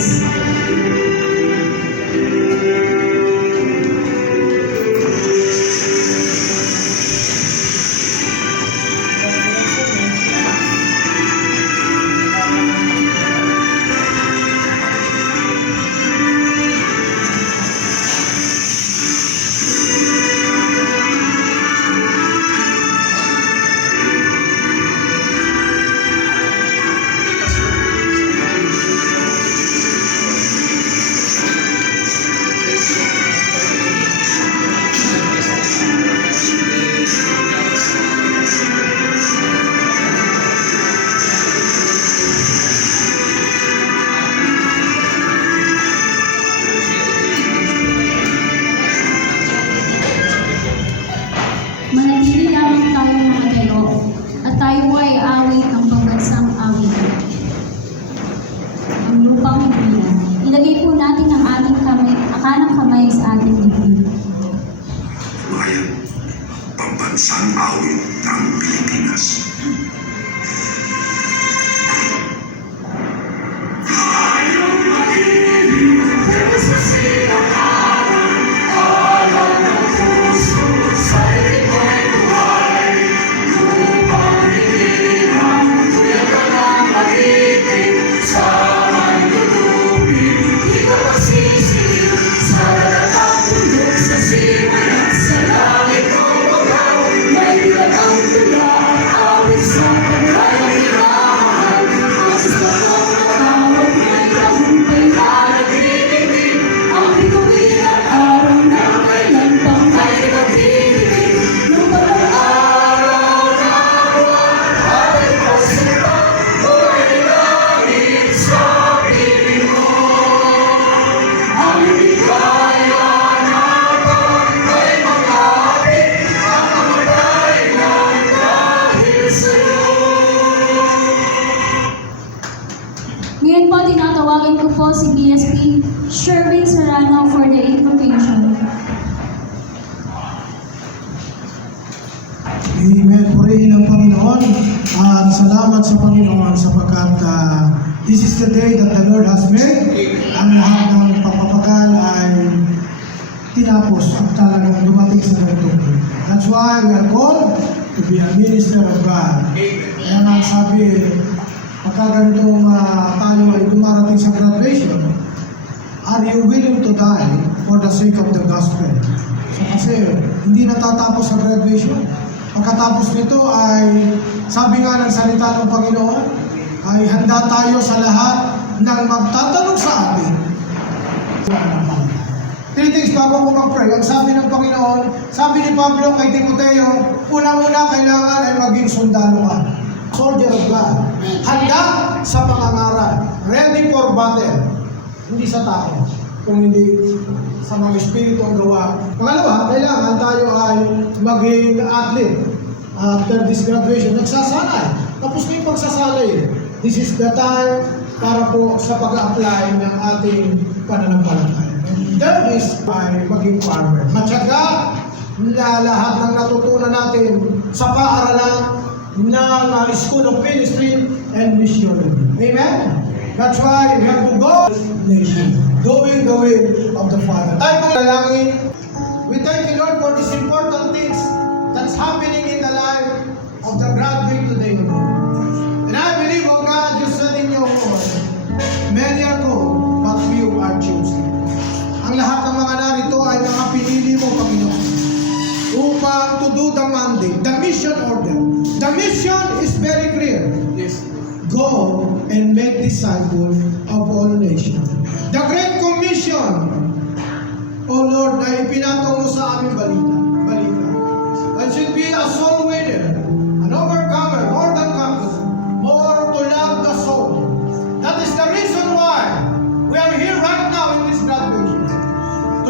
please. Manatili lamang tayong makatayo at tayo ay awit ng pambansang awitan. Ang lupang himpilan. Ilagay po natin ang ating kanang kamay sa ating bibig. Bayan, pambansang awit ng Pilipinas. Ngayon po, tinatawagan ko po si BSP Sherwin Serrano for the invocation. Amen. Purihin ang Panginoon at salamat sa Panginoon sapagkat this is the day that the Lord has made. Ang lahat ng pagpapagal ay tinapos at talagang dumating sa ganitong. That's why we are called to be a minister of God. Kaya nga sabi, pagka ganitong tayo ay dumarating sa graduation, are you willing to die for the sake of the gospel? So, kasi hindi natatapos sa graduation. Pagkatapos nito ay, sabi nga ng salita ng Panginoon, ay handa tayo sa lahat ng magtatanong sa atin. Three things bago ko mag-pray. Ang sabi ng Panginoon, sabi ni Pablo kay Timoteo, unang-una kailangan ay maging sundalo ka. Soldier of God. Handa sa pangangaral. Ready for battle. Hindi sa tao, kung hindi sa mga espiritu ang gawa. Pangalawa, kailangan tayo ay maging athlete. After this graduation, nagsasanay. Tapos na yung pagsasanay. This is the time para po sa pag-apply ng ating pananampalataya. And third is ay maging farmer. Matyaga na lahat ng natutunan natin sa paaralan ng School of Ministry and Missionary. Amen? That's why we have to go nation, doing the will of the Father. Tayo pong dalangin. We thank you, Lord, for these important things that's happening in the life of the graduate today, Lord. And I believe, oh God, you said in your word, many are called, but few are chosen. Ang lahat ng mga narito ay mga pinili mo, Panginoon, upang to do the mandate, the mission order. The mission is very clear. Yes. Go and make disciples of all nations. The Great Commission, O Lord, na ipinatong mo sa aming balita. I should be a soul winner, an overcomer, more than conqueror, more to love the soul. That is the reason why we are here right now in this graduation.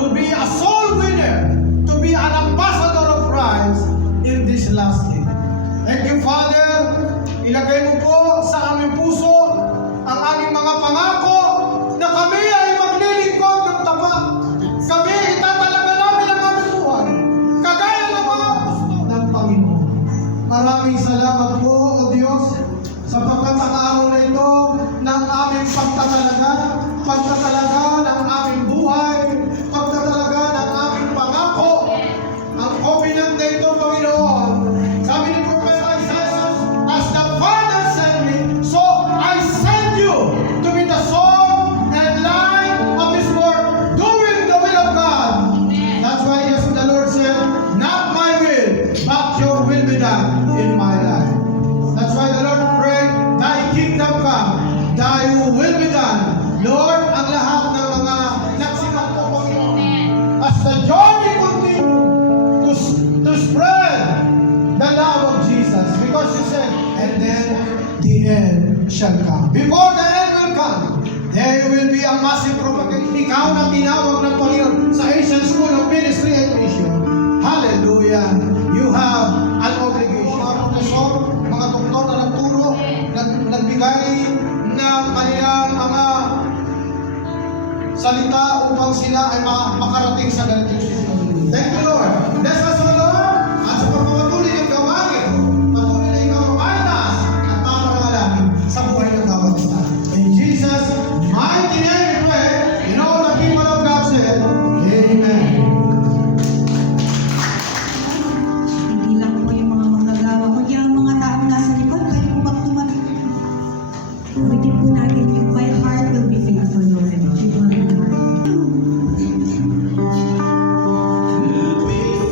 To be a soul winner, to be an ambassador of Christ in this last day. Thank you, Father. Ilagay mo po sa aming puso ang aming mga pangako na kami ay maglilingkod ng tapat. Kami itatalaga namin ang aming buhay shall come. Before the end will come, there will be a massive propagation. Ikaw na tinawag ng Panginoon sa Asian School of Ministry and Mission. Hallelujah. You have an obligation. Mga profesor, mga doktor na nagturo, nagbigay ng kanilang mga salita upang sila ay makarating sa ganitong system. Thank you, Lord. Bless us, O Lord. At sa pagpapatuloy ng gawain, patuloy na ikaw maitas at pamaralangin sa buhay ng bawat isa. In Jesus' mighty name we pray. In all the people of God said, Amen. Hindi lang po yung mga magagawa, kundi ang mga taong nasa likod, pwede po bang tumabi? Ulitin po natin yung my heart will be faithful, Lord. Keep on my heart. Will obey to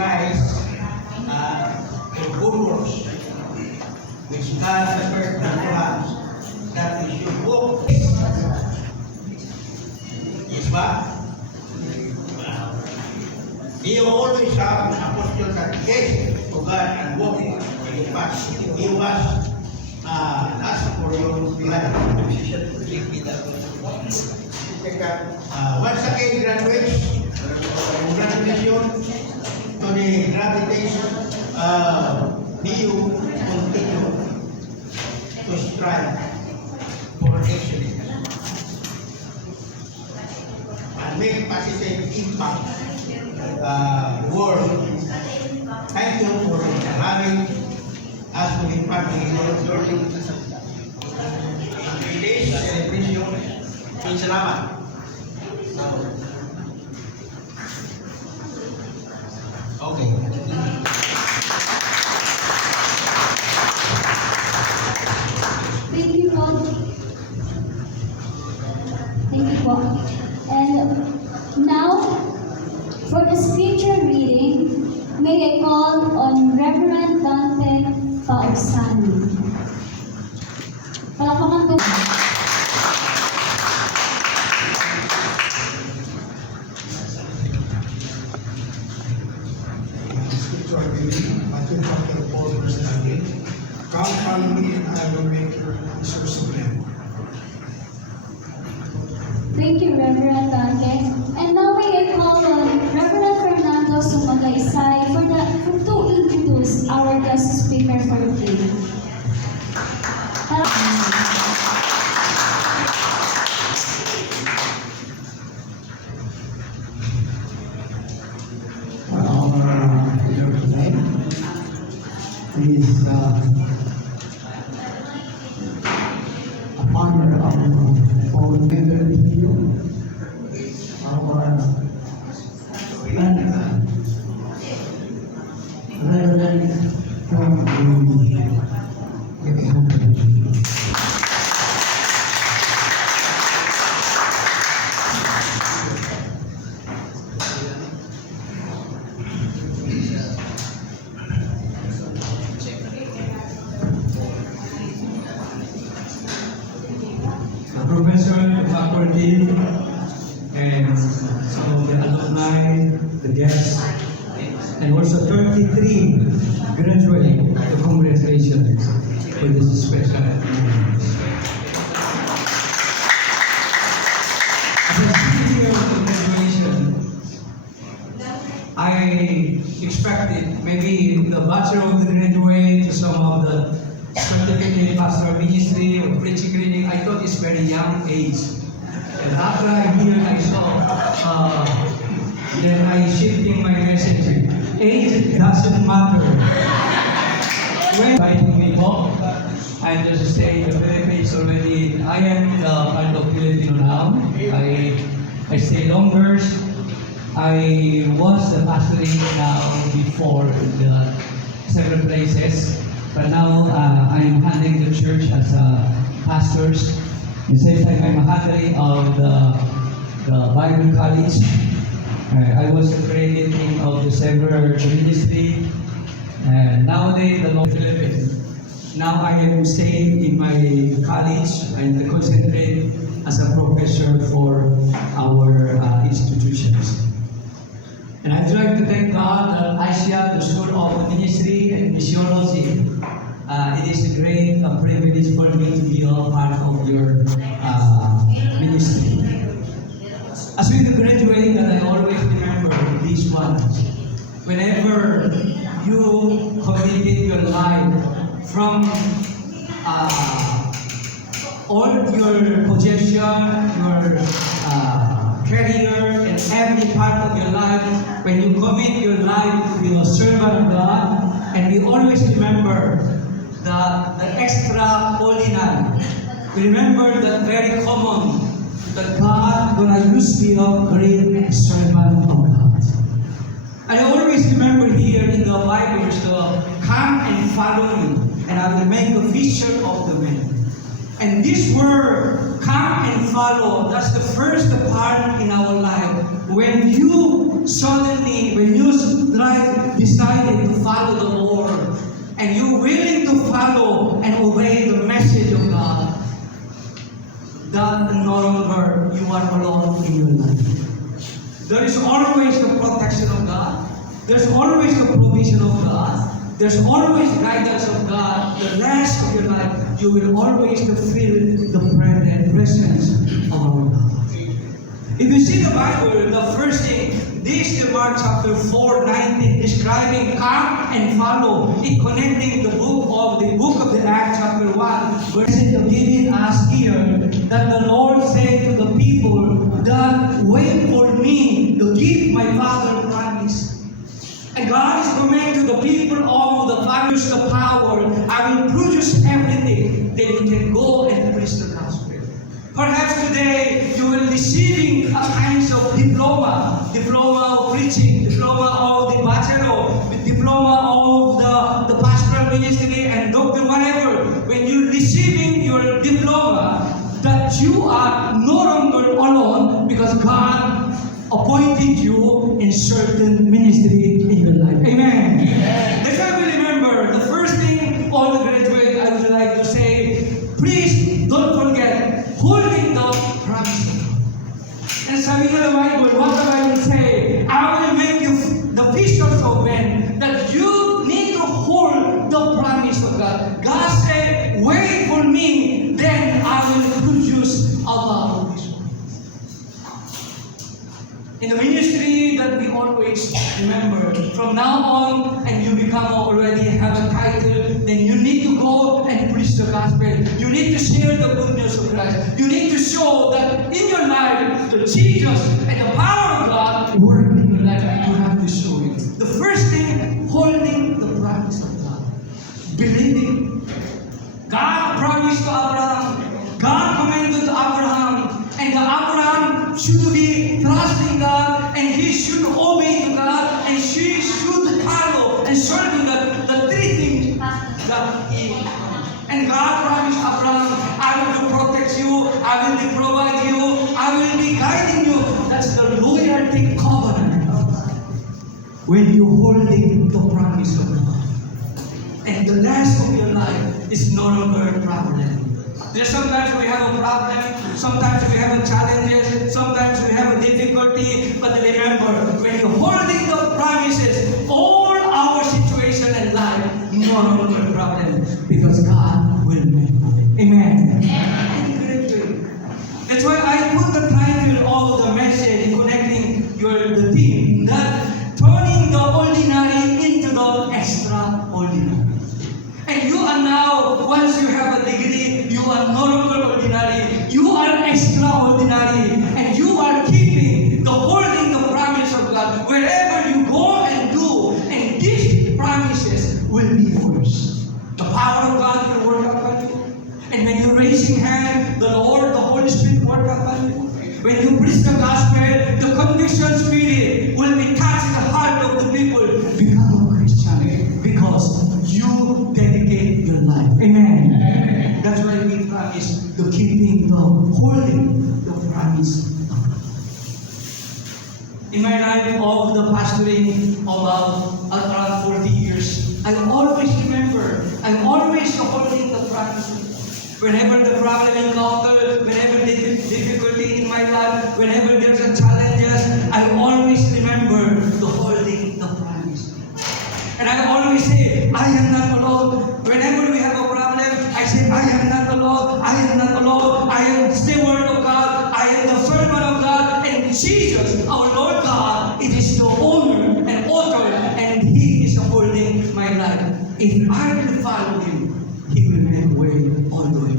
Christ for good works, which God prepared for us, that we should walk. Yes ba? He always have an apostle that yes to God and walk in the path. He was asked for your life. Once again, graduates, congratulations to the graduates. You continue to strive for excellence and make positive impact world. Thank you for allowing us to be part of your learning. Today's celebration, salamat. Okay. Thank you po. Thank you po. And now, for the scripture reading, may I call on Reverend Dante Pausani. Palakpakan po. Scripture reading, Matthew chapter 4, verse 19. Come follow me, and I will make your answers to them. Thank you, Reverend Dante. And now may I call on Reverend Fernando Sumagaysay to introduce our guest speaker for today. Here tonight is a honor of our member here, our Reverend from the country. The professor, the faculty, and some of the alumni, the guests, and also 33 graduates. So congratulations for this special moment. As a senior graduation, I expected maybe the bachelor of the graduate to some of the certificate pastoral ministry or preaching training. I thought it's very young age. And after I hear, I saw, then I shifting my message. Age doesn't matter. When inviting me home, I just stay in the Philippines already. I am part of Filipino now. I stay longer. I was the pastoring now before the several places. But now I am handling the church as a pastors. At the same time, I'm handling of the Bible College. I was the creating of the several ministry. And nowadays, the Philippines. Now I am staying in my college and concentrate as a professor for our institutions. And I'd like to thank God that Asia, the School of Ministry and Missiology, it is a great privilege for me to be a part of your ministry. As we graduate, that I always remember these ones. Whenever you committed your life from all your possession, your career, and every part of your life, when you commit your life to be a servant of God, and we always remember the extraordinary. We remember that very common, that God gonna use me a great servant of God. I always remember here in the Bible, so come and follow me, and I will make a fisher of the men. And this word, come and follow, that's the first part in our life. When you suddenly, when you decided to follow the Lord, and you're willing to follow and obey the message of God, that no longer you are alone in your life. There is always the protection of God. There's always the provision of God. There's always guidance of God. The last of your life, you will always feel the presence of our God. If you see the Bible, the first thing, this is Mark chapter 4:19, describing come and follow. It connecting the book of the Acts chapter 1, verse giving us here that the Lord said to the people that wait for me to give my Father promise. And God is coming to the people of the Father's the power. I will produce everything. Then you can go and preach the gospel. Perhaps today you will receiving a kinds of diploma of preaching, diploma of the bachelor, diploma of the pastoral ministry and doctor, whatever. When you're receiving your diploma, that you are no longer alone because God appointed you in certain ministry in your life. Amen. That's why we remember the first thing all the graduates I would like to say, please don't forget holding the promise of God. And sabi niya the Bible, what the Bible say, I will make you the fishers of men, that you need to hold the promise of God. God said, wait for me, then I will produce a lot of this. In the ministry that we always remember, from now on, and you become already have a title, then you need to go and preach the gospel. You need to share the good news of Christ. You need to show that in your life, the Jesus and the power of God work in your life. You have to show it. The first thing, holding the promise of God. Believing. God promised to Abraham. God commanded to Abraham. And Abraham should be trusting God, and he should obey to God, and she should follow and serving God, the three things that he and God promised Abraham, I will protect you, I will provide you, I will be guiding you. That's the loyalty covenant. When you holding the promise of God, and the last of your life is no longer a problem. There's sometimes we have a problem, sometimes we have a challenges, sometimes we have a difficulty, but remember, when you're holding the promises, all our situation in life, no longer a problem, because God will make it. Amen. That's why I put the title of the message connecting the theme, that turning the ordinary into the extraordinary. And you are now, once you have a degree, you are no longer ordinary. You are extraordinary. And you are keeping the holding the promise of God. Wherever you go and do, and these promises will be yours. The power of God will work upon you. And when you're raising hand, the Lord, the Holy Spirit work upon you. When you preach the gospel, the conviction spirit will be touching the heart of the people. Become a Christian because you dedicate your life. Amen. Amen. That's why we promise to keeping the holding the promise of God. In my life of the pastoring about around 40 years, I always remember, I'm always holding the promise. Whenever the problem encounter, whenever the difficulty in my life, whenever there's a challenges, I always remember the holding the promise. And I always say, I am not alone. Whenever we have a problem, I say, I am not alone. I am not alone. I am the steward of God. I am the servant of God. And Jesus, our Lord God, it is the owner and author, and He is holding my life. If I will follow Him, He will make way all the way.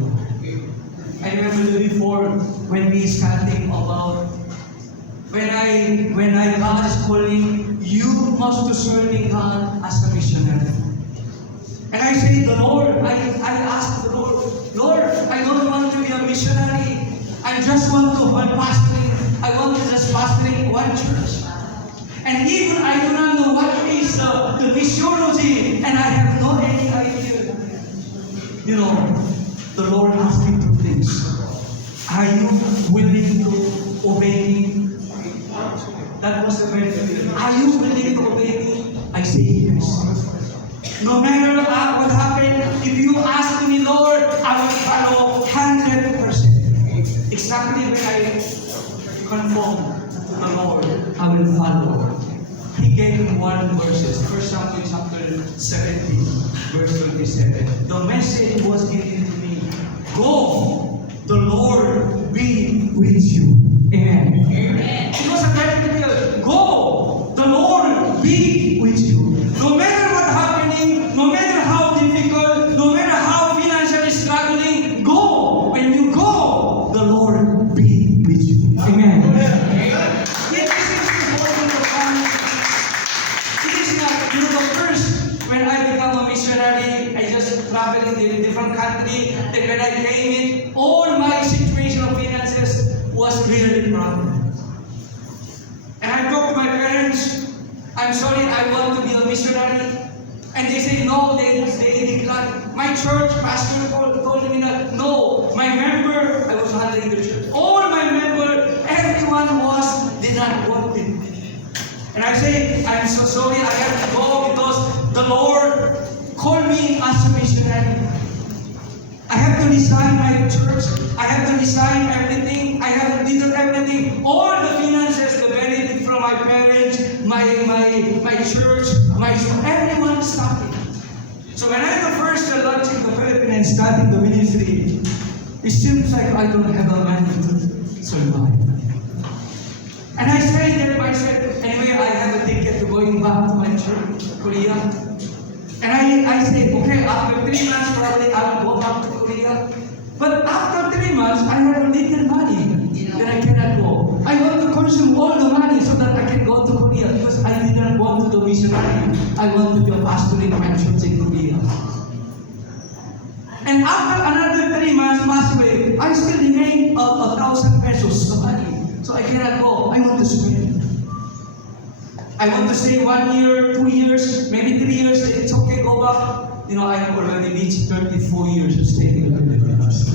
I remember before when we starting about when I God is calling you must to serving God as a missionary. And I say the Lord, I ask the Lord, I don't want to be a missionary. I just want to hold pastoring. I want to just pastoring one church. And even I do not know what is the missiology, and I have no any idea. You know, the Lord asked me two things. Are you willing to obey me? That was the very thing. Are you willing to obey me? I say yes. No matter what happened, if you ask me, Lord, I will follow 100%. Exactly when I conform to the Lord, I will follow. He gave me one verses. 1 Samuel chapter 17, verse 27. The message was given to me. Go, the Lord be with you. Amen. Amen. It was a very clear. Go, the Lord be with you. No matter what happening, no matter how difficult, no matter how financially struggling, go. When you go, the Lord be with you. Amen. It is not, the first, when I become a missionary, I just traveled in a different country. Then when I came in, all my situation of finances was really problem. And I talked to my parents, I'm sorry, I want to be a missionary. And they say, no, they declined. My church pastor told me that, no, my member, I was handling the church. All my member, everyone did not want it. And I say, I'm so sorry, I have to go because the Lord called me as a missionary. I have to resign my church. I have to resign everything. I have to leave everything. All the finances, the benefit from my parents, my church, everyone stopped it. So when I first launched in the Philippines and starting the ministry, it seems like I don't have a money to survive. And I say that myself, anyway, I have a ticket to going back to my church, Korea. And I say, okay, after 3 months probably I will go back to Korea. But after 3 months, I have a little money that I cannot go. I want to consume all the money so that I can go to Korea because I didn't want to do missionary. I want to be a pastor in my church in Korea. And after another 3 months passed away, I still remain 1,000 pesos of money. So I cannot go. I want to spend. I want to stay 1 year, 2 years, maybe 3 years. It's okay, go back. I've already reached 34 years of staying in the Philippines.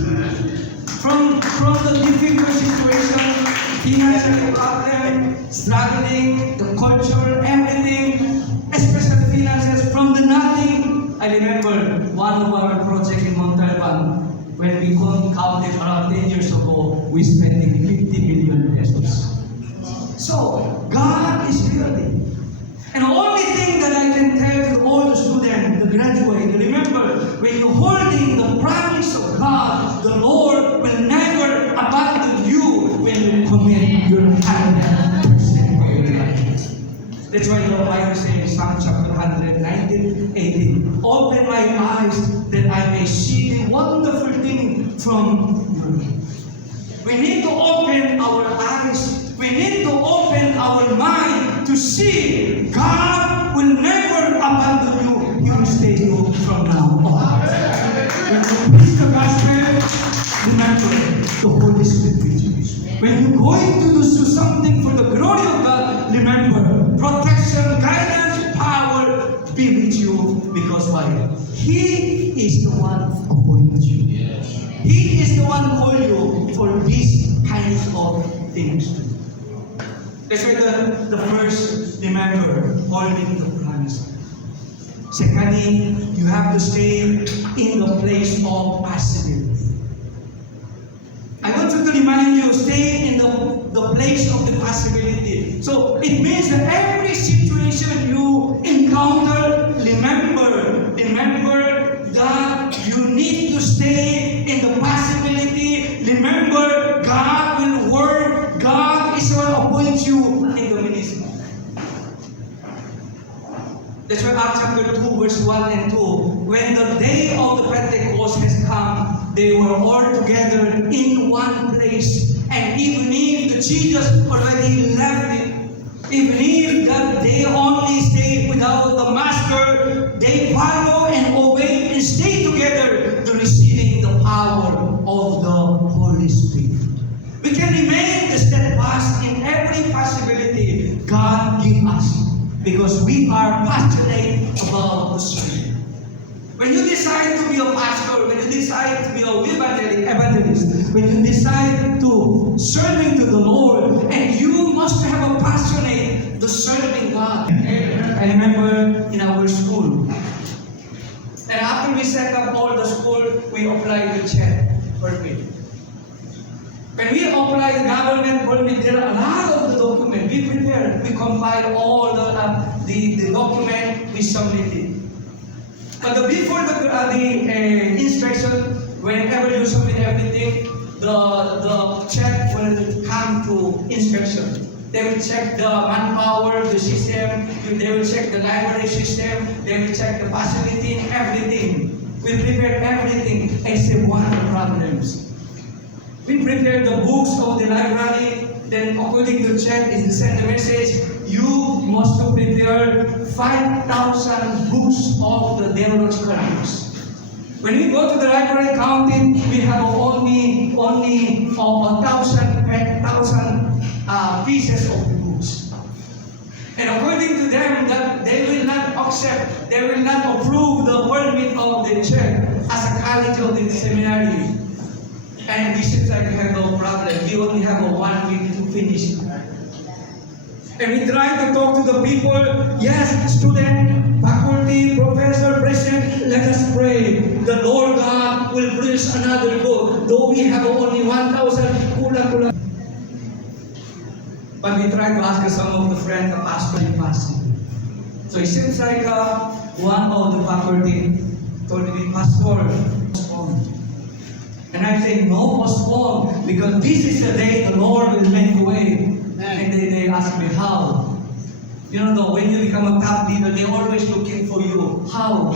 From the difficult situation, financial problem, struggling, the culture, everything, especially finances, from the nothing. I remember one of our projects in Montalban, when we counted around 10 years ago, we spending 50 million pesos. So, God is really. And the only thing that I can tell to all the students, the graduates, remember, when you're holding the promise of God, the Lord will never abandon you when you commit your 100% of your life. That's why the Bible says in Psalm chapter 119, 18, open my eyes that I may see the wonderful thing from you. We need to open our eyes. We need to open our mind to see God will never abandon you. He will stay you from now on. When you preach the gospel, remember the Holy Spirit with you. When you're going to do something for the glory of God, remember protection, guidance, power be with you. Because why? He is the one appointed you. He is the one who called you for these kinds of things. That's why the first, remember, holding the promise. Secondly, you have to stay in the place of possibility. I want to remind you, stay in the place of the possibility. So it means that every situation you encounter, remember that you need to stay in the possibility. Remember, God will work. God is going to appoint you in the ministry. That's why Acts chapter 2, verse 1 and 2. When the day of the Pentecost has come, they were all together in one place. And even if the Jesus already left it, even if that they only stayed without the Master, they follow and obey and stay together to receiving the power of the Holy Spirit. We can remain steadfast in every possibility God gives us because we are passionate about the Spirit. When you decide to be a pastor, when you decide to be a evangelist, when you decide to serving to the Lord, and you must have a passion I remember in our school. And after we set up all the school, we applied the check permit. When we apply the government permit, there are a lot of the document. We prepare, we compile all the document, we submit it. But before the inspection, whenever you submit everything, the check will come to inspection. They will check the manpower, the system, they will check the library system, they will check the facility, everything. We prepare everything except one of the problems. We prepare the books of the library, then according to the check, it will send the message, you must prepare 5,000 books of the theological books. When we go to the library counting, we have only 1,000 pieces of the books. And according to them, that they will not accept, they will not approve the permit of the church as a college of the seminary. And we seems like we have no problem. We only have 1 week to finish. And we try to talk to the people. Yes, student, faculty, professor, president, let us pray. The Lord God will bring us another book. Though we have only 1,000, kulang. But we try to ask some of the friends, the pastor in passing. So it seems like one of the faculty told me, Pastor, postpone. And I say, no, postpone, because this is the day the Lord will make a way. And they ask me, how? You know, when you become a top leader, they're always looking for you. How?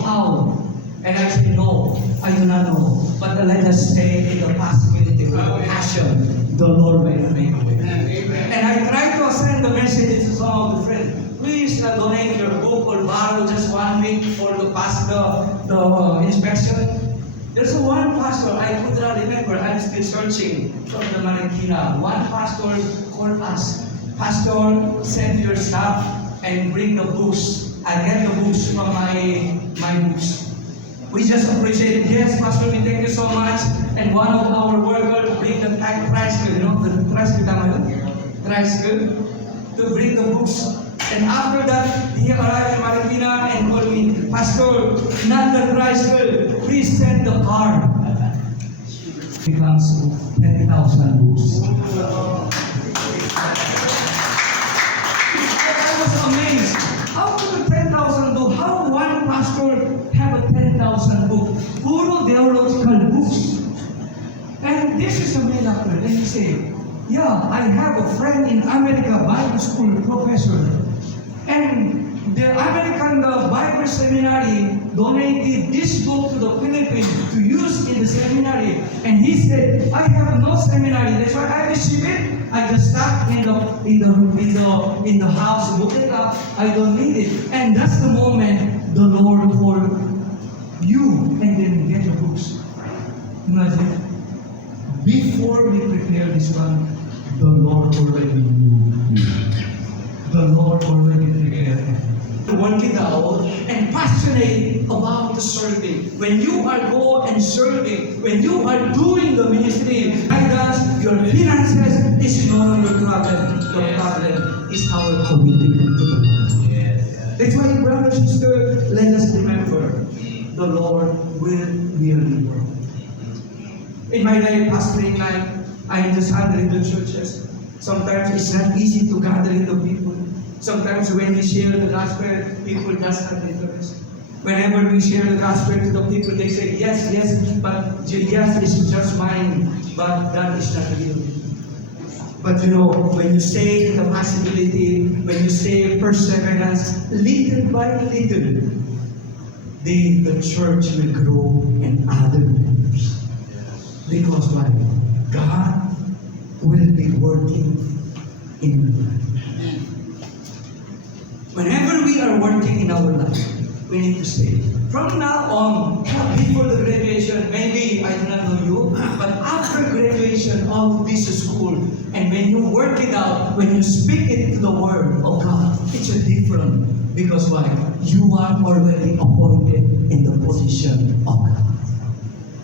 And I say, no, I do not know. But let us stay in the possibility with passion. The Lord will make a way. And I try to send the message to some of the friends. Please donate your book or borrow just 1 week for to pass the inspection. There's one pastor, I could not remember, I'm still searching from the Marikina. One pastor called us. Pastor, send your stuff and bring the books. I get the books from my books. We just appreciate it. Yes, Pastor, we thank you so much. And one of our workers bring the tricycle, you know, the tricycle, to bring the books. And after that, he arrived in Marikina and told me, Pastor, not the tricycle, please send the car. It comes to 10,000 books. I was amazed. How could 10,000 books? How one pastor have a 10,000 books? Puro theological books. And this is a miracle. And he said, yeah, I have a friend in America, Bible school professor. And the American Bible Seminary donated this book to the Philippines to use in the seminary. And he said, I have no seminary. That's why I receive it. I just stuck in the house, look it up. I don't need it. And that's the moment the Lord called you and then get the books. Imagine. Before we prepare this one, the Lord already knew you. The Lord already prepared it. Work it out and passionate about the serving. When you are go and serving, when you are doing the ministry, guidance, your finances is no longer the problem. The problem is our commitment to the Lord. That's why, brothers and sisters, let us remember the Lord will really work. In my life, pastoring life, I just handle the churches. Sometimes it's not easy to gather the people. Sometimes when we share the gospel, people just have interest. Whenever we share the gospel to the people, they say, yes, but yes is just mine, but that is not real. But you know, when you say the possibility, when you say perseverance, little by little, the church will grow in other members. Because why? God will be working in your life. Whenever we are working in our life, we need to say, from now on, before the graduation, maybe I do not know you, but after graduation of this school, and when you work it out, when you speak it to the word of God, it's a different. Because why? You are already appointed in the position of God.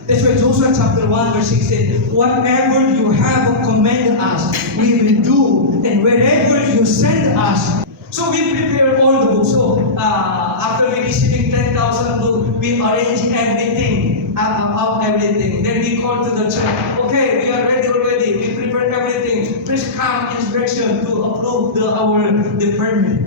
That's why Joshua chapter 1 verse 6 said, whatever you have commanded us, we will do, and wherever you send us, So we prepare all the books. So after we receiving 10,000 books, we arrange everything, of everything. Then we call to the church. Okay, we are ready already. We prepared everything. Please come inspection to approve the permit.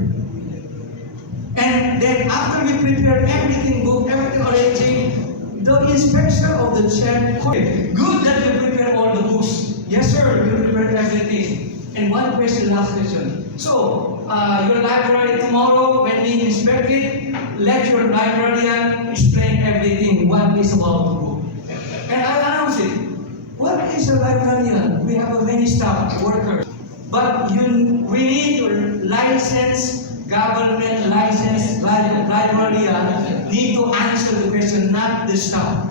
And then after we prepare everything, book everything arranging, the inspection of the church. Okay, good that you prepare all the books. Yes, sir. We prepared everything. And one question, last question. So, your library tomorrow, when we inspect it, let your librarian explain everything, what is about the book. And I announce it. What is a librarian? We have a many staff, workers. But we need to license, government license librarian need to answer the question, not the staff.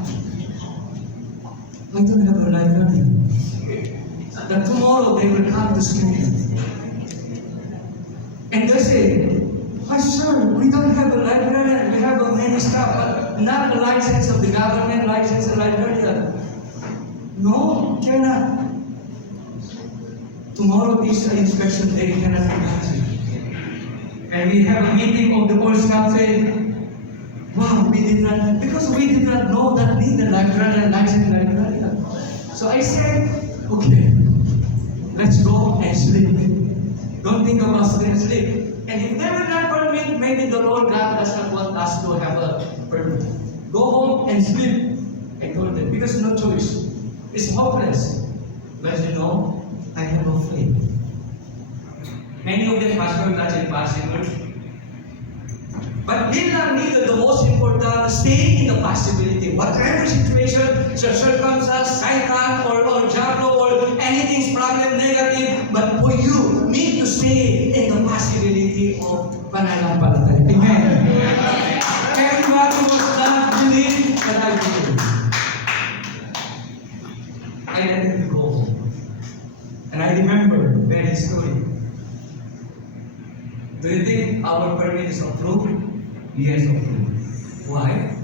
I don't have a librarian. That tomorrow they will come to school. And they say, "Why, sir, we don't have a librarian. We have a many staff, but not the license of the government, license of librarian." No, cannot. Tomorrow is the inspection day, cannot be done. And we have a meeting of the whole staff saying, "Wow, we did not, because we did not know that need the librarian, license librarian." So I said, "Okay, let's go and sleep. Don't think about sleep. And if they will not permit, maybe the Lord God does not want us to have a permit. Go home and sleep." I told them, because no choice. It's hopeless. But you know, I have a faith. Many of them, Pastor, that's impossible. But we not need the most important, stay in the possibility. Whatever situation, circumstance, Satan or Jablo or anything's problem, negative, but for you, need to stay in the possibility of pananampalataya. Amen. Everybody was not believe, but I believe. I let him go. And I remember very story. Do you think our permit is approved? Yes, approved. Why?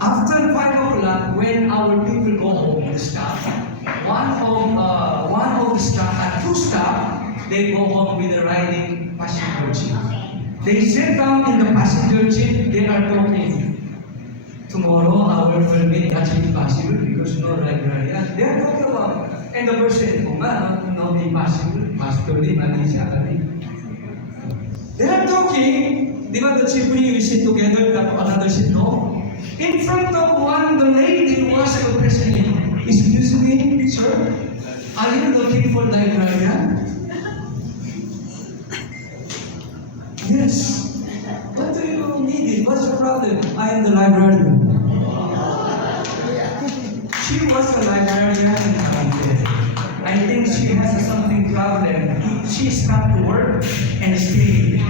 After 5 o'clock, when our people go home, the staff, one of the staff, two staff, they go home with a riding passenger jeep. They sit down in the passenger jeep, they are talking. Tomorrow, our permit has been possible because no librarian. They are talking about, and the person, no impossible, Pastor Lee, they are talking, di ba the chief we sit together, another sit no? In front of one, the lady was a president. "Excuse me, sir, are you looking for librarian?" "Yes." "What do you need? What's the problem?" "I am the librarian." She was a librarian in Cavite. I think she has something problem. She stopped to work and stayed.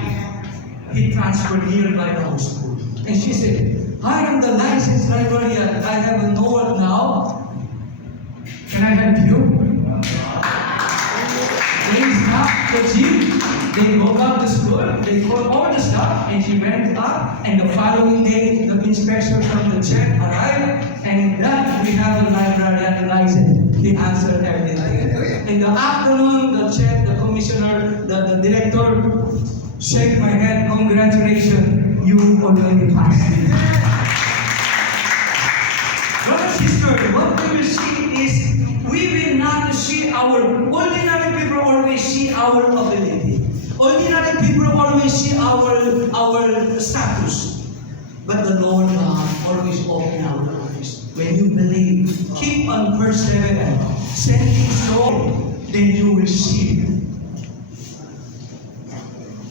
He transferred nearby the school. And she said, "I am the licensed librarian. I have no work now. Can I help you?" They stopped the jeep. They go back to school. They called all the staff, and she went up. And the following day, the inspection from the church arrived, and that we have a librarian license. He answered everything. In the afternoon, the church, the commissioner, the director, shake my head. "Congratulations, you already passed it." Brother, sister, what we will see is, we will not see our ordinary people always see our ability. Ordinary people always see our status. But the Lord God always open our eyes. When you believe, keep on persevering, sending soul, then you will see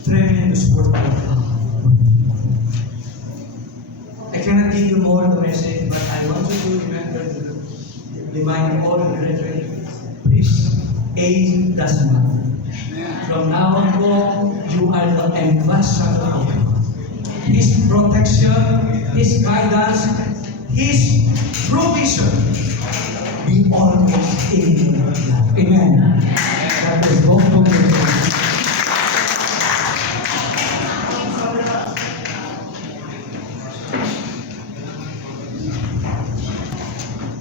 tremendous work of God. I cannot give you more of the message, but I want you to remember to remind all the brethren, please, age doesn't matter. From now on, you are the ambassador of God. His protection, His guidance, His provision, be always in your life. Amen. God bless. Go to the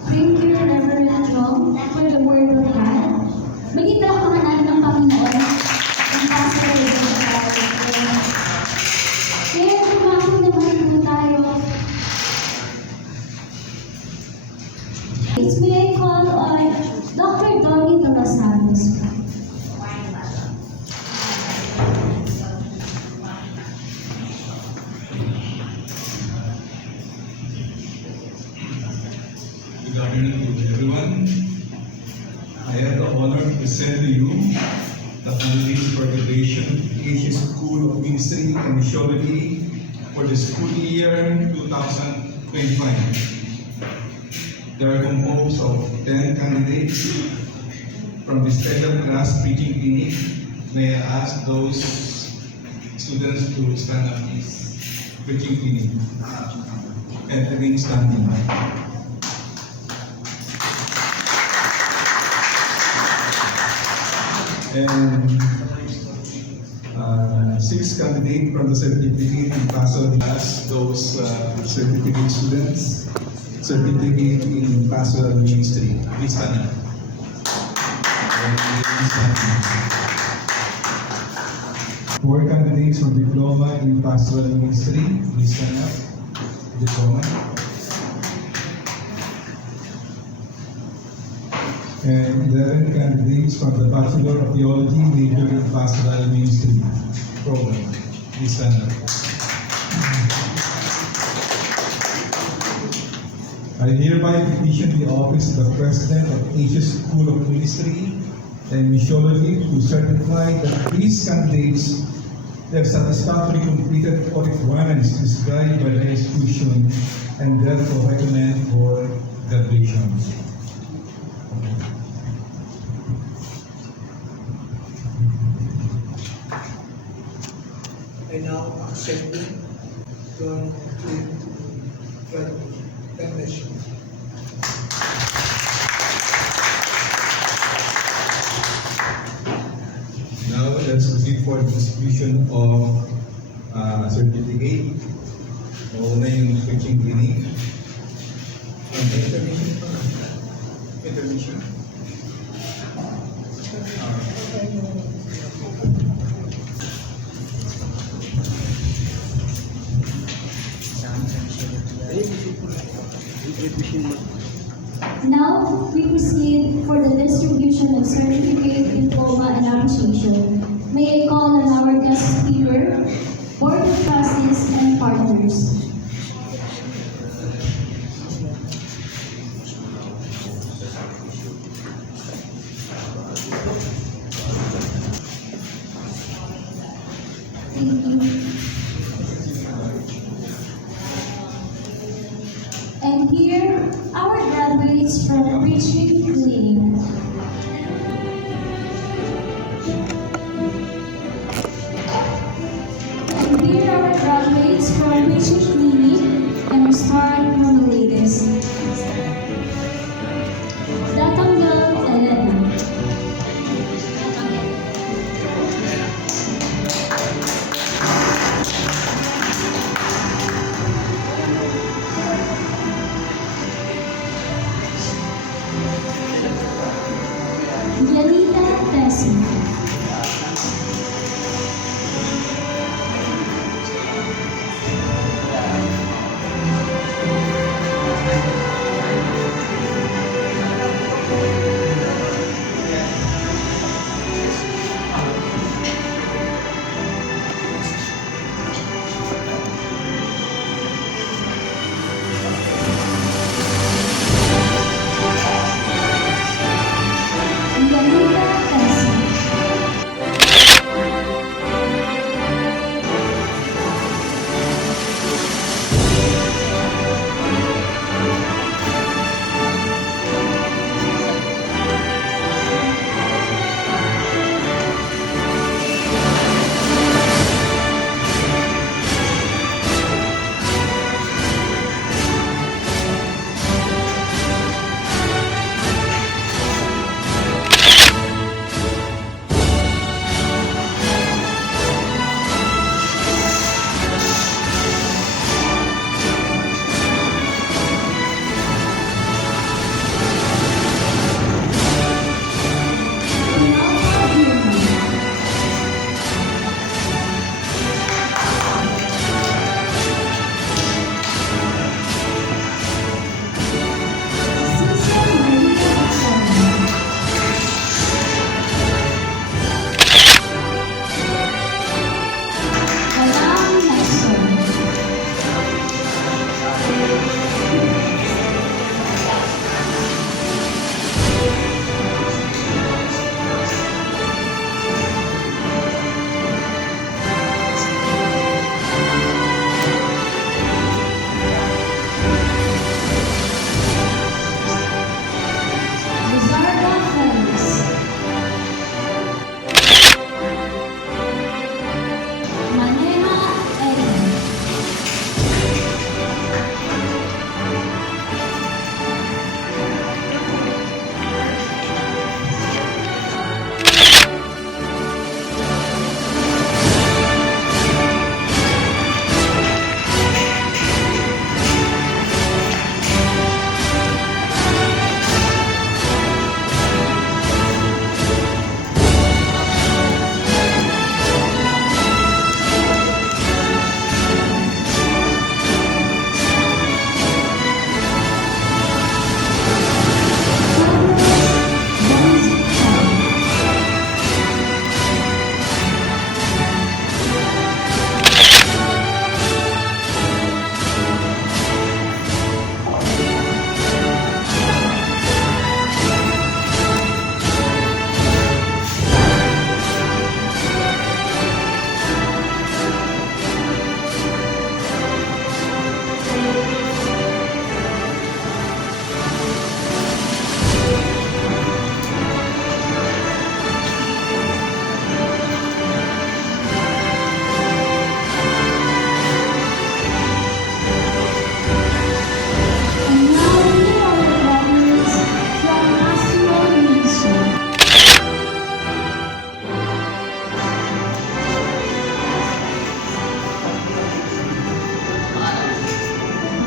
Thank you, Reverend John, for the word of God. Maging palakpakan natin ng Panginoon ang pastor afternoon to everyone. I have the honor to present to you the candidates for graduation in Asia School of Ministry and Missiology for the school year 2025. They are composed of 10 candidates from the special class preaching clinic. May I ask those students to stand up, please? Preaching clinic. And remain standing. And 6 candidates from the certificate in pastoral class, those certificate students, certificate in pastoral ministry. Please stand up. Please stand up. 4 candidates from diploma in pastoral ministry. Please stand up. Diploma. And 11 candidates from the Bachelor of Theology major in Pastoral Ministry program. Please stand up. I hereby petition the office of the President of Asia School of Ministry and Missiology to certify that these candidates have satisfactorily completed all requirements prescribed by the institution and therefore recommend for graduation. I now accept your graduation. Now let's proceed for the distribution of certificate. Una yung preaching clinic. Intermission pa. Intermission. Now, we proceed for the distribution of certificate, diploma, and appreciation. May I call on our guest speaker, Board of Trustees, and partners. Thank you. And here, our graduates from Preaching Clinic. And here, our graduates from Preaching Clinic, and we start from the latest. Datanggal Elena.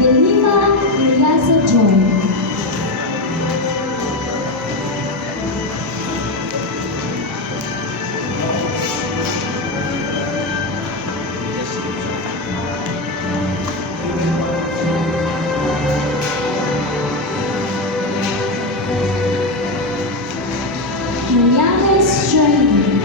Belima Eliasa Joy. Marianes Journey.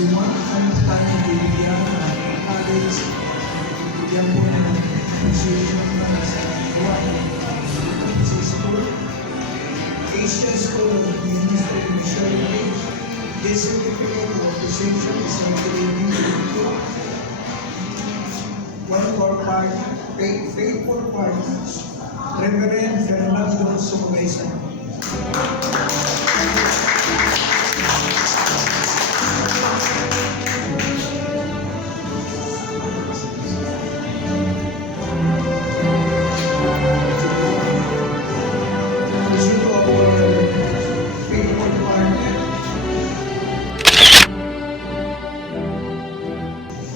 Simon, kami tayo bibigyan ng college, bigyan po ng position na sa school, Asian School of Ministry and Missionary. This certificate of position is available to one more part, faithful partners, Reverend Fernando Sumesa.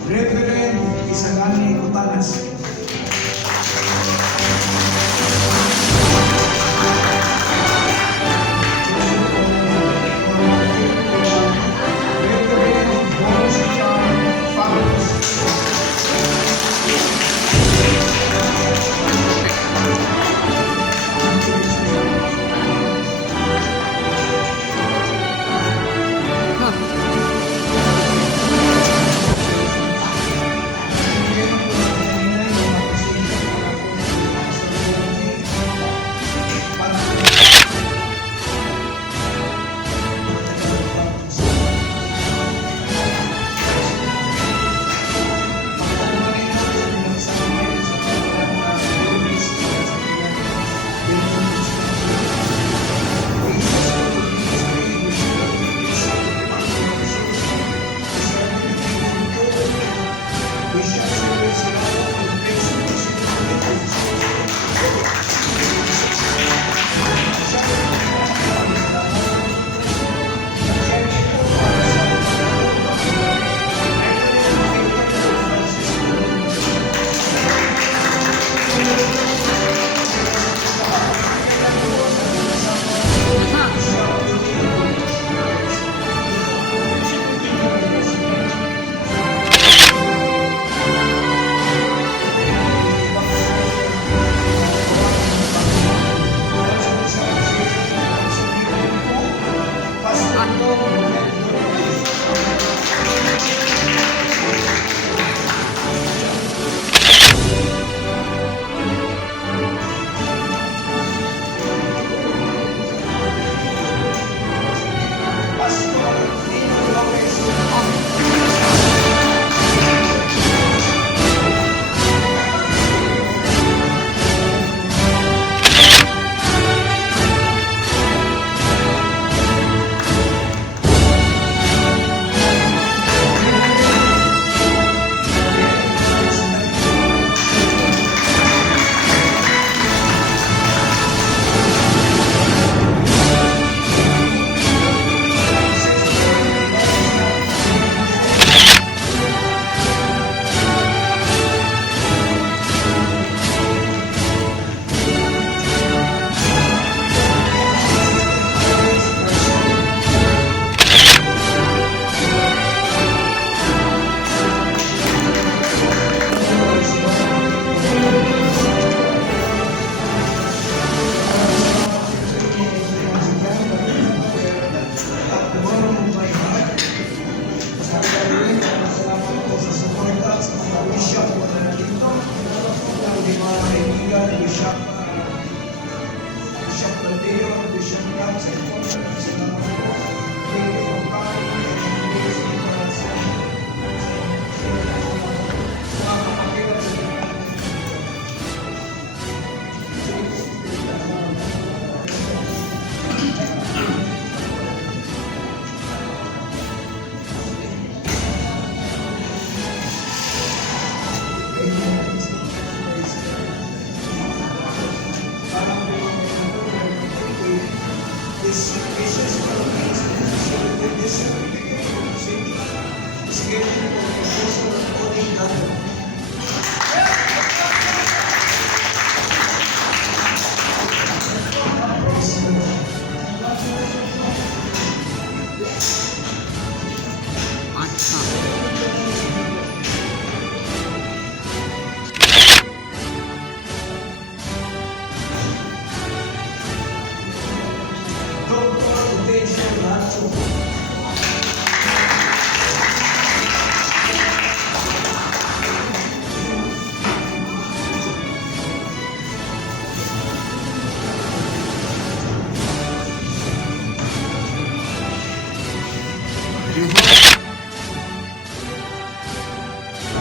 Reverend Isagani Cutanas. Reverend Boris John Fabros.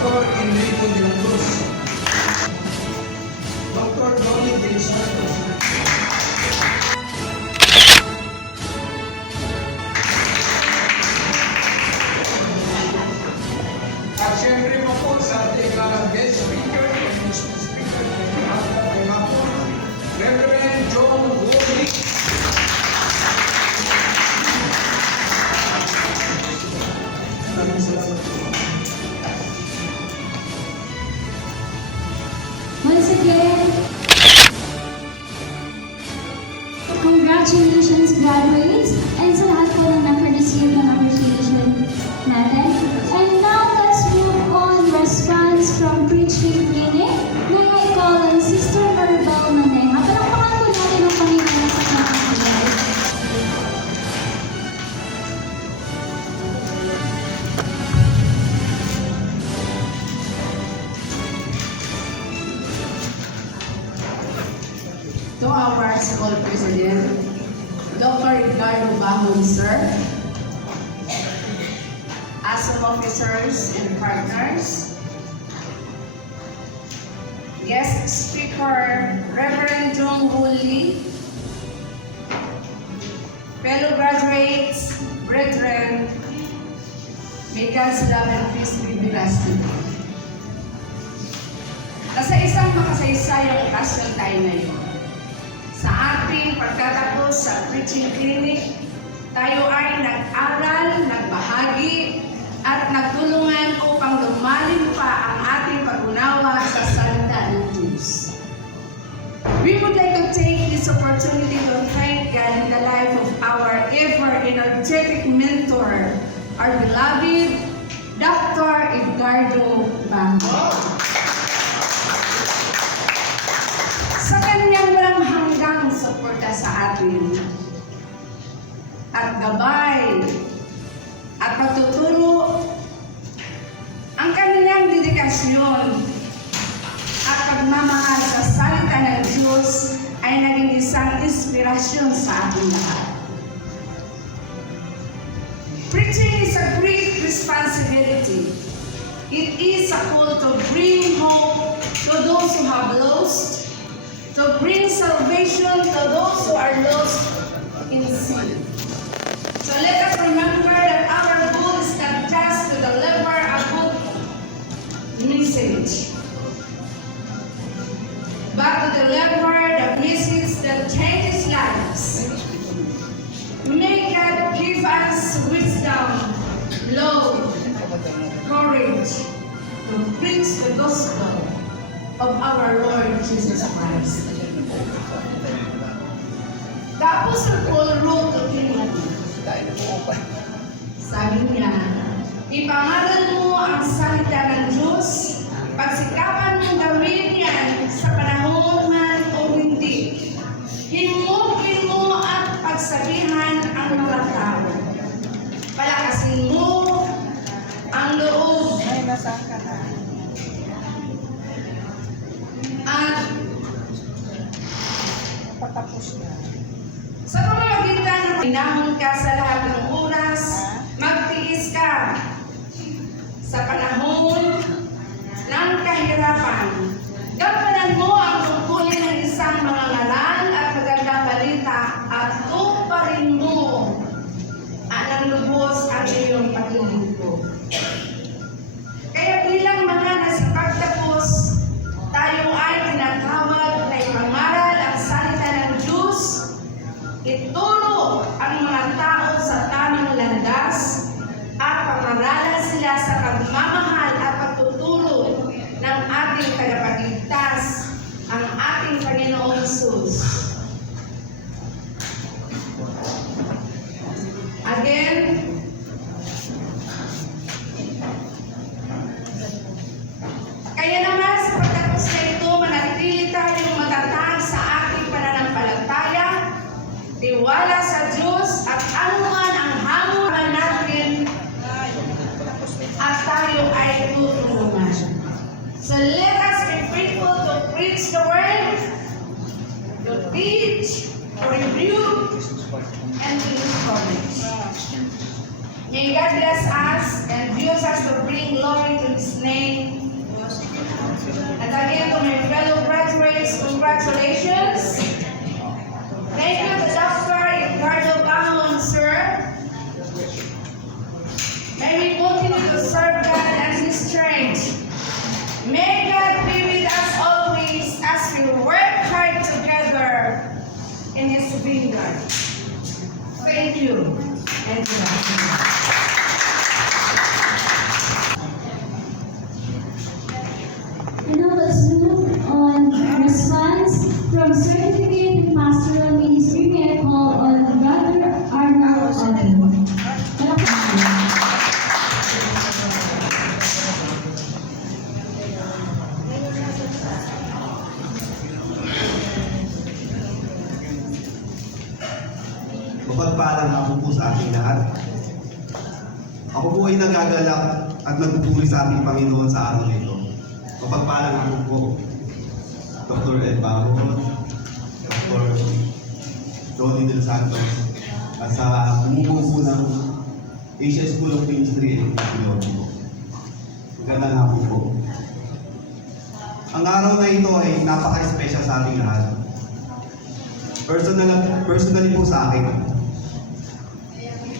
Dr. Enrico de la Cruz, Dr. Dolly De Santos, at syempre po sa ating guest speaker and speaker ng hapon, Reverend John Wooley. Maraming salamat po. Once again, congratulations graduates and sa lahat po na nag-receive ng appreciation natin. And now, let's move on response from Preaching Clinic. May I call on Sister Maribel Maneha. Palakpakan po natin ang Panginoon sa kanyang buhay. To our school president, Dr. Edgardo Bahon, sir, ASOM officers and partners, guest speaker, Reverend John Wooley, fellow graduates, brethren, may God's love and peace be with us today. Nasa isang makasaysayang okasyon tayo ngayon. Sa ating pagkatapos sa Preaching Clinic, tayo ay nag-aral, nagbahagi, at nagtulungan upang lumalim pa ang ating pag-unawa sa salita ng Diyos. We would like to take this opportunity to thank God in the life of our ever-energetic mentor, our beloved Dr. Edgardo Bahon. Sa kanyang walang hanggang suporta sa atin at gabay at pagtuturo, ang kanyang dedikasyon at pagmamahal sa salita ng Diyos ay naging isang inspirasyon sa ating lahat. Preaching is a great responsibility. It is a call to bring hope to those who have lost, to bring salvation to those who are lost in sin. So let us remember that our goal is not just to deliver a good message, but to deliver the message that changes lives. May God give us wisdom, love, courage to preach the gospel of our Lord Jesus Christ. The Apostle Paul wrote to Timothy. Sabi niya, ipangaral mo ang salita ng Diyos, pagsikapan mong gawin yan sa panahon man o hindi. Himukin mo at pagsabihan ang mga tao. Palakasin mo ang loob at sa pamamagitan ng pinahon ka sa lahat ng oras, magtiis ka sa panahon ng kahirapan. Gampanan mo ang tungkulin ng isang mga ngaral at magandang balita at tuparin mo ang lubos ang iyong paglilingkod. Kaya bilang mga nasipagtapos, tayo ay tinatawag na ipangaral ang salita ng Diyos, ituro ang mga tao sa tamang landas, at pangaralan sila sa pagmamahal at pagtuturo ng ating tagapagligtas, ang ating Panginoong Hesus. Again, kaya naman sa pagkatapos na ito, manatili tayong matatag sa ating pananampalataya, tiwala sa Diyos at anuman ang hamon natin at tayo ay tutulungan. So let us be faithful to preach the word, to teach, to rebuke, and to encourage. May God bless us and use us to bring glory to His name. May God Dr. Edgardo Bangon, sir. May we continue to serve God and His strength. May God be with us always as we work hard together in His vineyard. Thank you. Thank you. And now let's move on response from Certificate in Pastoral Ministry. May I call on Brother Arnold Otten. Mapagpalang ako po sa ating lahat. Ako po ay nagagalak at nagpupuri sa ating Panginoon sa araw nito. Mapagpalang ako po, Dr. Ed Barron, Dr. Ronnie Del Santos, at sa bumubuo po ng Asian School of Ministry and Theology po. Magandang hapon po. Ang araw na ito ay napaka-special sa ating lahat. Personally po sa akin,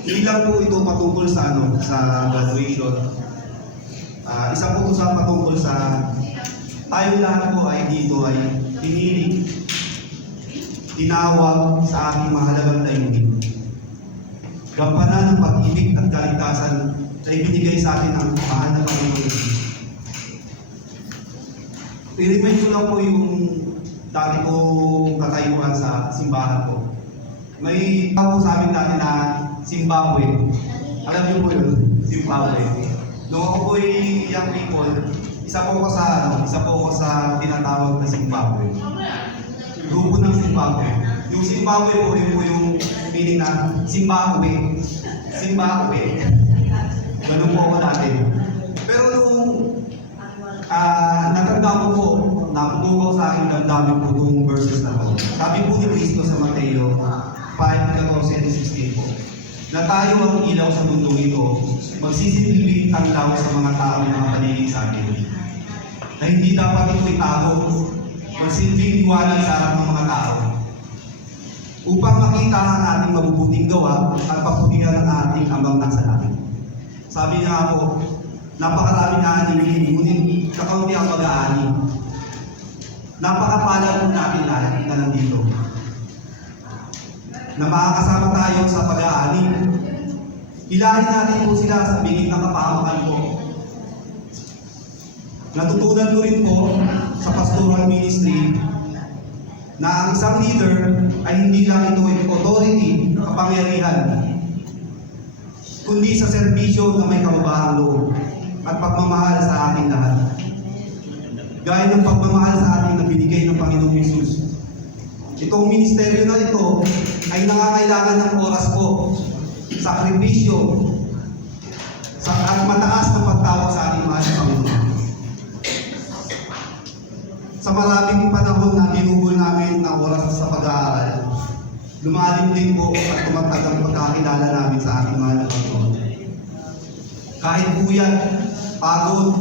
hindi lang po ito patungkol sa sa graduation. Isa po ito sa patungkol sa tayo lahat po ay dito ay hiniling, tinawag sa ating mahalagang layunin. Gampanan ng pag-ibig at kaligtasan na ibinigay sa atin ng mahal na Panginoon. I-remind ko lang po yung dati kong katayuan sa simbahan ko. May tao sa amin dati na Zimbabwe. Alam niyo po yun? Zimbabwe. Noong ako po ay young people, isa po ako sa tinatawag na Zimbabwe. Grupo ng Zimbabwe. Yung Zimbabwe po, yun po yung meaning na Zimbabwe. Zimbabwe. Ganun po ako dati. Pero nung natanda ko po, nakukuha sa akin damdamin po itong verses na po. Sabi po ni Cristo sa Mateo 5:14-16 po, na tayo ang ilaw sa mundong ito, magsisilbing tanglaw sa mga tao na nakapaligid sa atin. Na hindi dapat ito itago, magsilbing liwanag sa harap ng mga tao. Upang makita ang ating mabubuting gawa at paputihan ng ating Amang nasa langit. Sabi niya po, napakaraming aanin, ngunit kakaunti ang mag-aani. Napakapalad po natin lahat na nandito. Na makakasama tayo sa pag-aani. Hilahin natin po sila sa bigit ng kapahamakan po. Natutunan ko rin po sa pastoral ministry na ang isang leader ay hindi lang ito authority, kapangyarihan, kundi sa serbisyo na may kababahang loob at pagmamahal sa ating lahat. Gaya ng pagmamahal sa ating na binigay ng Panginoong Hesus. Itong ministeryo na ito ay nangangailangan ng oras po, sakripisyo, at mataas na pagtawag sa ating mahal na Panginoon. Sa maraming panahon na ginugol namin ng oras sa pag-aaral, lumalim din po at tumatag ang pagkakilala namin sa ating mahal na Panginoon. Kahit puyat, pagod,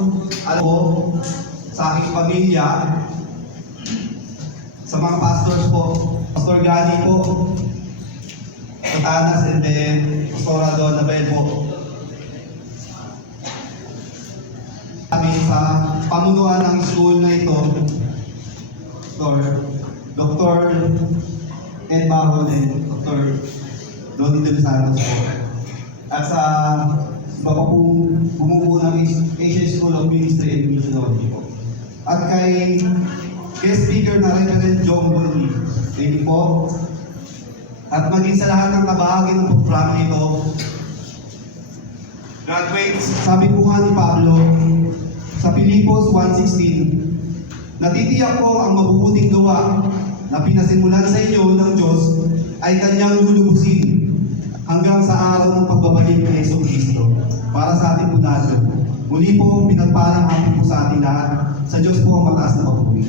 alam ko, sa aking pamilya, sa mga pastors po, Pastor Gani po, Tatanas, and then Pastora Donabel po. Kami sa pamunuan ng school na ito, Dr. Ed Barron and Dr. Ronnie Del Santos po. At sa iba pa po bumubuo ng Asian School of Ministry and Theology po. At kay guest speaker na Reverend John Bonnie, thank you po. At maging sa lahat ng kabahagi ng programa ito, graduates, sabi po nga ni Pablo sa Filipos 1:16, natitiyak ko ang mabubuting gawa na pinasimulan sa inyo ng Diyos ay kanyang lulubusin hanggang sa araw ng pagbabalik ni Jesucristo para sa ating punado. Muli po, pinagpalang hapon po sa ating lahat. Sa Diyos po ang mataas na papuri.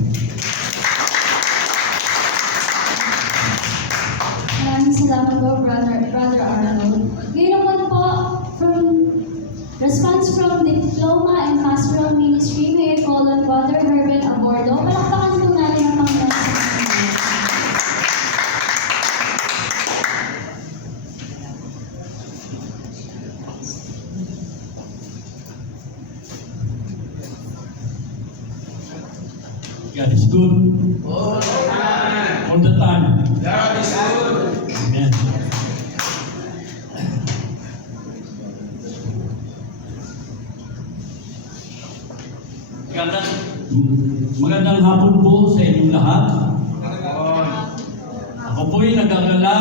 Maraming salamat po, Brother Arnold. Ngayon naman po, response from Diploma and Pastoral Ministry, may I call on Brother Herbert Abordo. Palakpakan po natin ang Panginoon sa Panginoon. God is good. All the time. God is good. Amen. Magandang hapon po sa inyong lahat. Ako po'y nagagala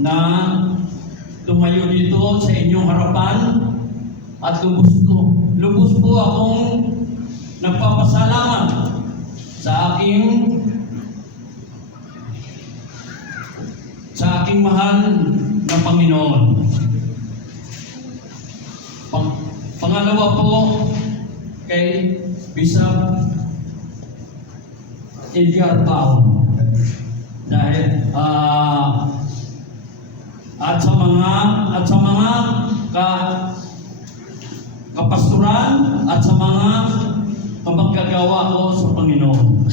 na tumayo dito sa inyong harapan at lubos po akong nagpapasalamat sa aking mahal na Panginoon. Pangalawa po kay Bishop Edgar Paon dahil at sa mga kapastoran at sa mga kapaggagawa ko sa Panginoon.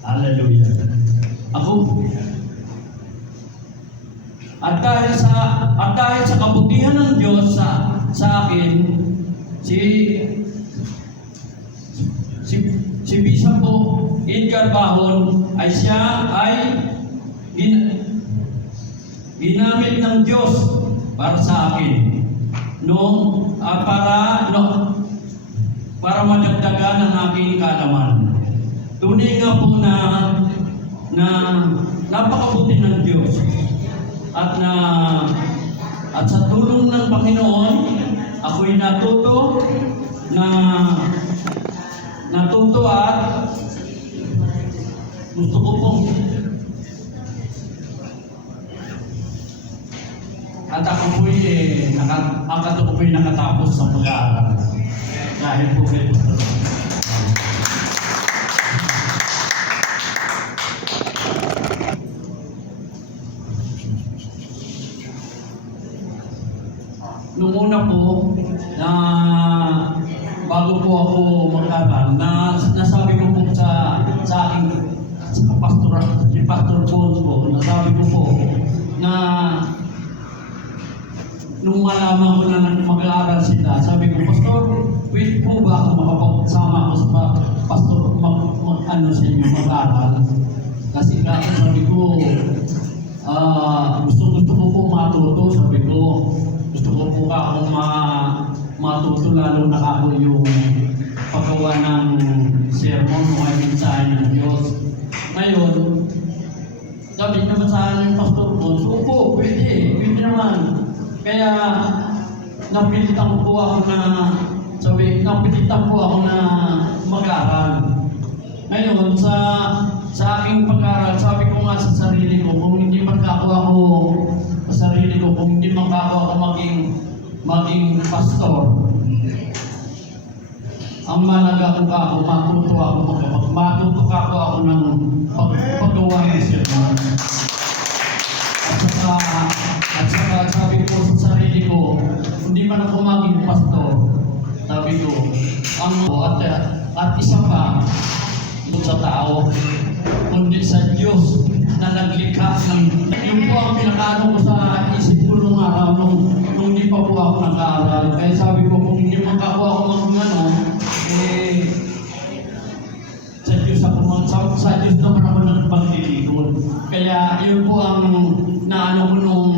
Hallelujah. At dahil sa kabutihan ng Diyos sa akin, si Bishop po Edgar Paon ay ginamit ng Diyos para sa akin para madagdagan ang aking kaalaman. Tunay nga po na napakabuti ng Diyos at sa tulong ng Panginoon ako'y natuto at gusto ko pong at ako po'y nakatapos sa pag-aaral dahil po kayo. Noong una po, bago po ako mag-aral, nasabi ko po sa aking Pastor Bones po, nasabi ko po na nung malaman ko na mag-aaral sila, sabi ko, Pastor, pwede po ba ako makapagsama ako sa Pastor sa inyo mag-aaral? Kasi sabi ko, gusto ko po matuto, sabi ko, gusto ko po akong matuto lalo na ako yung paggawa ng sermon o ay mensahe ng Diyos. Ngayon, sabi naman sa akin yung Pastor Bones, opo, pwede naman. Kaya napilitan po ako na mag-aral. Ngayon, sa aking pag-aral, sabi ko nga sa sarili ko, kung hindi ako maging pastor, ang malaga ko matuto ako ng paggawa ng sermon. At saka sabi ko sa sarili ko, hindi man ako maging pastor, sabi ko, at isa pa, sa tao, kundi sa Diyos na naglikha ng yun po ang pinakaano ko sa isip ko nung araw nung hindi pa po ako nag-aaral. Kaya sabi ko, kung hindi man ako sa Diyos naman ako nagpaglilingkod. Kaya yun po ang naano ko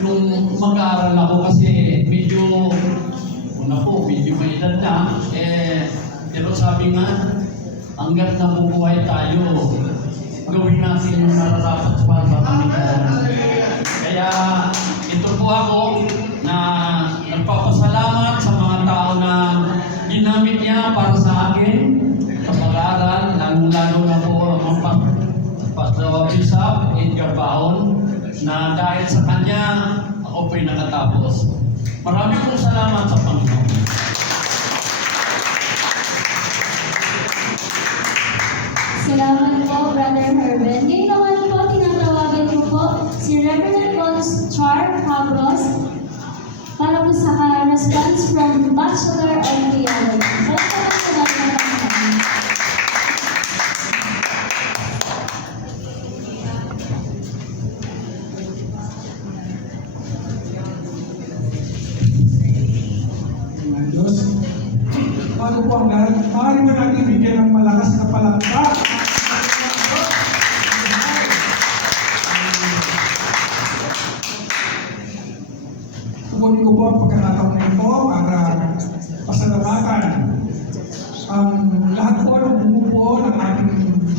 nung mag-aaral ako kasi medyo may edad na. Pero sabi nga, hanggat nabubuhay tayo, gawin natin yung nararapat para sa Panginoon. Kaya ito po ako na nagpapasalamat sa mga tao na ginamit niya para sa akin sa pag-aaral, lalo na po ang Pastor Bishop Edgar Paon na dahil sa kanya ako po'y nakatapos. Maraming pong salamat sa Panginoon. Salamat po, Brother Herben. Ngayon naman po, tinatawagan ko po si Reverend Cons Char Cabros para po sa response from Bachelor of Theology. Diyos, bago po ang lahat, Maaari ba natin bigyan ng malakas na palakpak? Kukunin ko po ang pagkakataon na ito para pasalamatan ang lahat po ng bumubuo ng ating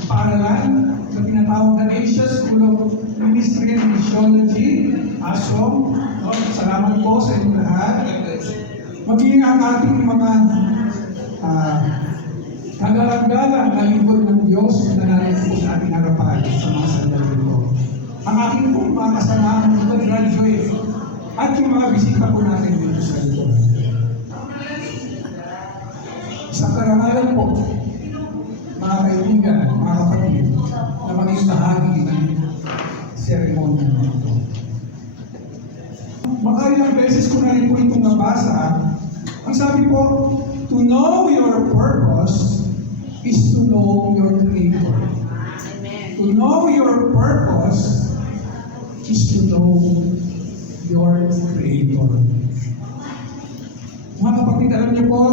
paaralan sa tinatawag na Asia School of Ministry and Missiology, ASOM. Salamat po sa inyo lahat. Maging ang ating mga kagalang-galang na lingkod ng Diyos na narito po sa ating harapan sa mga sandali ito. Ang ating pong mga kasama ng graduate at yung mga bisita po natin dito sa ito. Sa karangalan po, mga kaibigan, mga kapatid, na maging bahagi ng seremony na ito. Makailang beses ko na rin po itong nabasa. Ang sabi po, to know your purpose is to know your Creator. To know your purpose is to know your Creator. Mga kapatid, alam niyo po,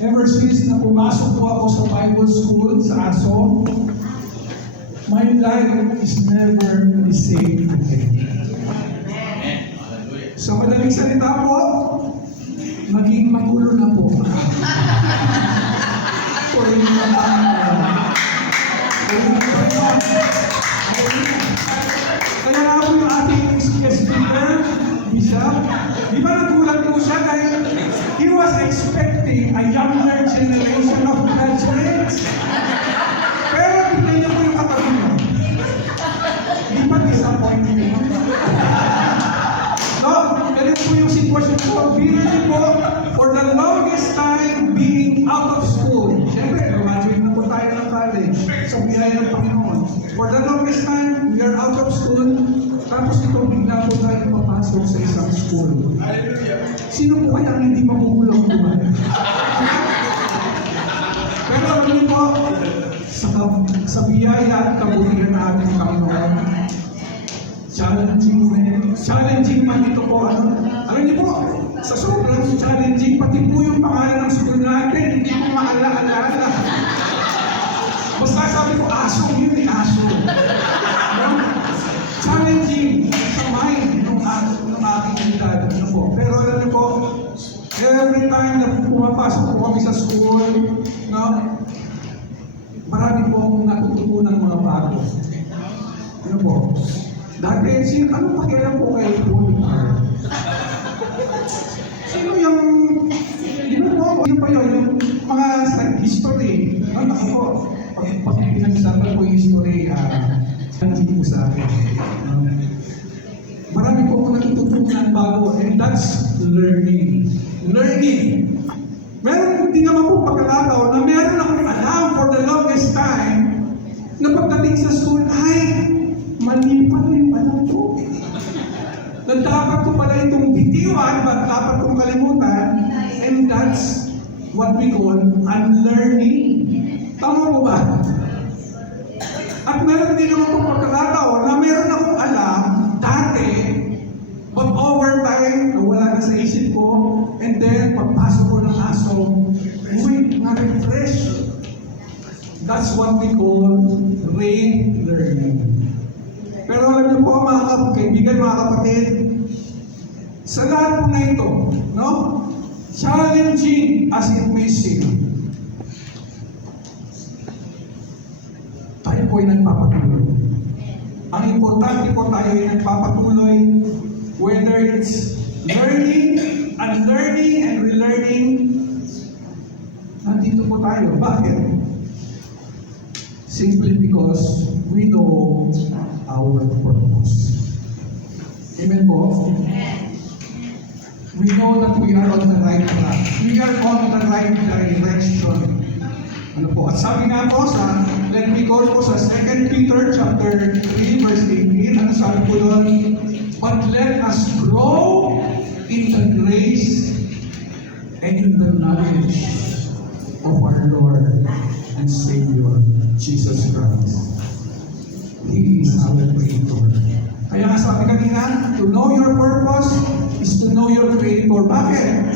ever since na pumasok po ako sa Bible School sa ASO, my life is never the same again. Sa madaling salita po, maging magulo na po. Kaya nga po yung ating speaker, Bishop, di ba nagulat po siya dahil he was expecting a younger generation of graduates. Pero tignan niyo po yung katabi niyo. Di ba disappointing niyo? No, ganito po yung sitwasyon ko. Biro niyo po, for the longest time being out of school. Siyempre, graduate na po tayo ng college. So, biyaya ng Panginoon. For the longest time, we are out of school. Tapos ito, bigla po tayo papasok sa isang school. Sino po kaya ang hindi magugulang po? Pero alam niyo po, sa biyaya at kabutihan na ating Panginoon, challenging man ito po. Alam niyo po, sa sobrang challenging, pati po yung pangalan ng school natin, hindi ko maala-alala. Basta sabi ko, aso, yun eh, aso. Challenging sa mind ng aking edad. Pero alam niyo po, every time na pumapasok po kami sa school, no, marami po akong natutunan mga bago. Ano po? Dati, anong pakialam po kayo po? Sino yung, yun po, yun pa yun, yung mga history. Ano po, pag pinag-usapan po yung history, hindi po sa akin. Marami po akong natutunan bago, and that's learning. Learning. Meron din naman po pagkakataon na meron akong alam for the longest time na pagdating sa school, ay, mali pa yung alam ko. Na dapat ko pala itong bitiwan, but dapat kong kalimutan, and that's what we call unlearning. Tama po ba? At meron din naman po pagkakataon na meron akong alam dati, but over time, nawala na sa isip ko, and then pagpasok ko ng ASO, uy, na-refresh. That's what we call re-learning. Pero alam niyo po, mga kaibigan, mga kapatid, sa lahat po na ito, no? Challenging as it may seem, tayo po ay nagpapatuloy. Ang importante po tayo ay nagpapatuloy, whether it's learning, unlearning, and relearning, nandito po tayo. Bakit? Simply because we know our purpose. Amen po? We know that we are on the right track. We are on the right direction. Ano po? At sabi nga po sa, let me go po sa 2 Peter chapter 3 verse 18. Ano sabi po doon? But let us grow in the grace and in the knowledge of our Lord and Savior, Jesus Christ. He is our Creator. Kaya nga sabi kanina, to know your purpose is to know your Creator. Bakit?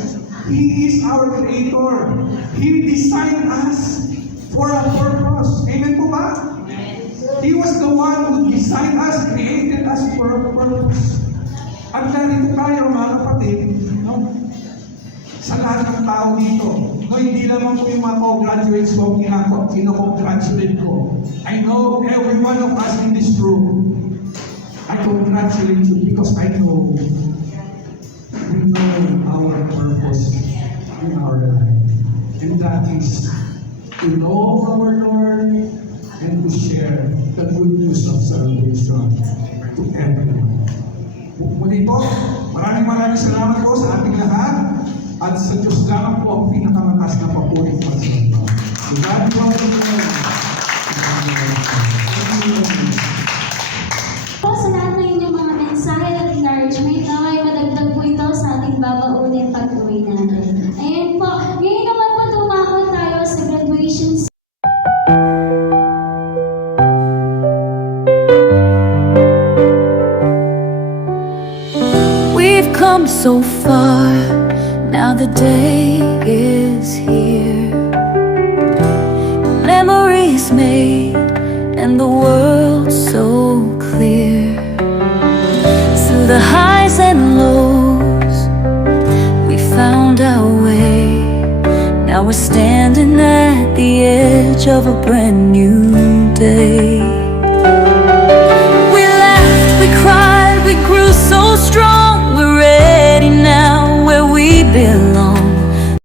He is our Creator. He designed us for a purpose. Amen po ba? He was the one who designed us, created us for a purpose. At narito tayo mga kapatid, no? Sa lahat ng tao dito, no, hindi naman po yung mga co-graduates ko, kino-congratulate ko. I know every one of us in this room, I congratulate you because I know we know our purpose in our life. And that is to know our Lord and to share the good news of salvation to everyone. Muli po, maraming salamat po sa ating lahat at sa Diyos lang po ang pinakamataas na papuri po sa inyo. So God bless you. Po sa lahat ng inyong mga mensahe at encouragement, naway madagdag po ito sa ating babaunin pag-uwi natin. Ayan po, ngayon naman po dumako tayo sa graduation. We've come so far, now the day is here. Memories made and the world so clear. Through the highs and lows, we found our way. Now we're standing at the edge of a brand new